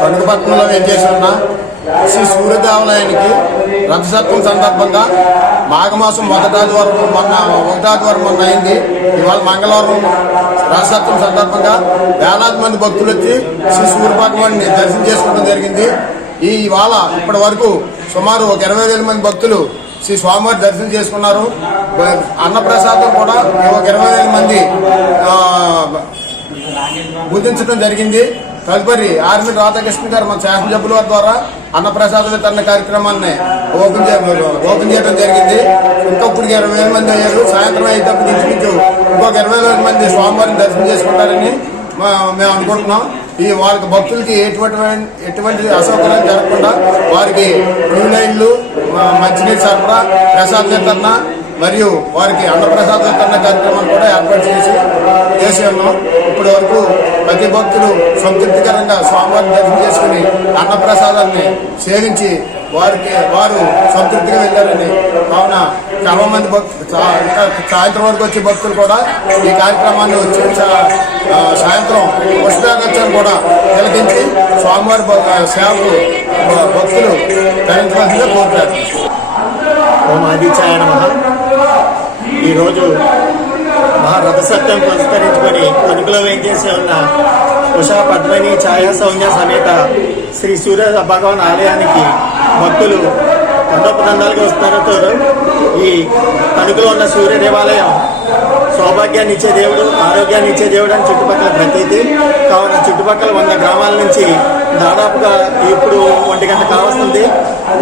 కందుపట్నంలో వేంచేసి ఉన్న శ్రీ సూర్యదేవాలయానికి రథసత్వం సందర్భంగా మాఘమాసం మొదటి ఆదివారం మొన్న ఒకటి ఆదివారం మొన్న అయింది. ఇవాళ మంగళవారం రథసత్వం సందర్భంగా వేలాది మంది భక్తులు వచ్చి శ్రీ సూర్యభగవాన్ని దర్శనం చేసుకోవడం జరిగింది. ఈ ఇవాళ ఇప్పటి వరకు సుమారు ఒక ఇరవై వేల మంది భక్తులు శ్రీ స్వామివారి దర్శనం చేసుకున్నారు. అన్నప్రసాదం కూడా ఒక ఇరవై వేల మంది ఆ, పూజించడం జరిగింది. తదుపరి ఆర్మీ రాధాకృష్ణ గారు మన శాసనసభ్యుల వారి ద్వారా అన్నప్రసాద వితరణ కార్యక్రమాన్ని ఓపెన్ ఓపెన్ చేయడం జరిగింది. ఇంకొకటి ఇరవై వేల మంది అయ్యారు. సాయంత్రం అయ్యేటప్పుడు ఇంచుమించు ఇంకొక ఇరవై వేల మంది స్వామివారిని దర్శనం చేసుకుంటారని మేము అనుకుంటున్నాం. ఈ వాళ్ళకి భక్తులకి ఎటువంటి ఎటువంటి అసౌకర్యాలు జరగకుండా వారికి క్యూ లైన్లు మంచినీరు మంచినీటి సరఫరా ప్రసాద వితరణ మరియు వారికి అన్నప్రసాద వితరణ కార్యక్రమాలు కూడా ఏర్పాటు చేసి చేసి ఉన్నాం. ఇప్పటి వరకు ప్రతి భక్తులు సంతృప్తికరంగా స్వామివారిని దర్శనం చేసుకుని అన్నప్రసాదాన్ని సేవించి వారికి వారు సంతృప్తిగా వెళ్ళారని కావున చాలా మంది భక్తులు సాయంత్రం వరకు వచ్చే భక్తులు కూడా ఈ కార్యక్రమాన్ని వచ్చి సాయంత్రం పుష్పాగత్యాన్ని కూడా తిలకించి స్వామివారి సేవకు భక్తులు ధరించవలసిందిగా కోరుతారు. ఓం ఆదిత్యాయ నమ. ఈరోజు మహారథ సత్యం పురస్కరించుకొని తణుకులో వేంచేసి ఉన్న ఉషా పద్మిని ఛాయా సౌమ్య సమేత శ్రీ సూర్య భగవాన్ ఆలయానికి భక్తులు తండోపదండాలుగా వస్తున్నారు ఈ తణుకులో ఉన్న సూర్య దేవాలయం సౌభాగ్యాన్ని ఇచ్చే దేవుడు ఆరోగ్యాన్ని ఇచ్చే దేవుడు అని చుట్టుపక్కల ప్రతీతి. కావున చుట్టుపక్కల వంద గ్రామాల నుంచి దాదాపుగా ఇప్పుడు ఒంటి గంట కావస్తుంది.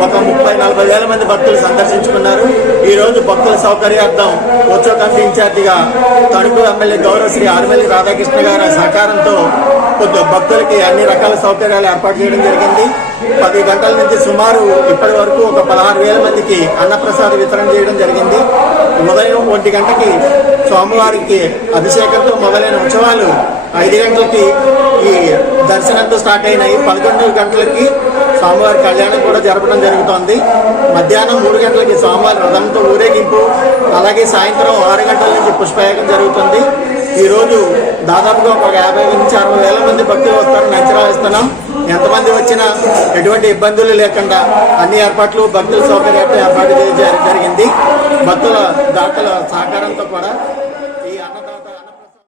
ఒక ముప్పై నలభై వేల మంది భక్తులు సందర్శించుకున్నారు. ఈ రోజు భక్తుల సౌకర్యార్థం ఉత్సవ కమిటీ ఇన్ఛార్జిగా తణుకు ఎమ్మెల్యే గౌరవ శ్రీ ఆర్మల్లి రాధాకృష్ణ గారి సహకారంతో కొద్ది భక్తులకి అన్ని రకాల సౌకర్యాలు ఏర్పాటు చేయడం జరిగింది. పది గంటల నుంచి సుమారు ఇప్పటి వరకు ఒక పదహారు వేల మందికి అన్నప్రసాద వితరణ చేయడం జరిగింది. ఉదయం ఒంటి గంటకి స్వామివారికి అభిషేకంతో మొదలైన ఉత్సవాలు ఐదు గంటలకి ఈ దర్శనంతో స్టార్ట్ అయినాయి. పదకొండు గంటలకి స్వామివారి కళ్యాణం కూడా జరపడం జరుగుతోంది. మధ్యాహ్నం మూడు గంటలకి స్వామివారి రథంతో ఊరేగింపు అలాగే సాయంత్రం ఆరు గంటల నుంచి పుష్పయాగం జరుగుతుంది. ఈరోజు దాదాపుగా ఒక యాభై నుంచి అరవై వేల మంది భక్తులు వస్తారని అంచనా వేస్తున్నాం ఎంతమంది వచ్చినా ఎటువంటి ఇబ్బందులు లేకుండా అన్ని ఏర్పాట్లు భక్తుల సౌకర్యాలు ఏర్పాటు చేయడం జరిగింది. భక్తుల దాతల సహకారంతో కూడా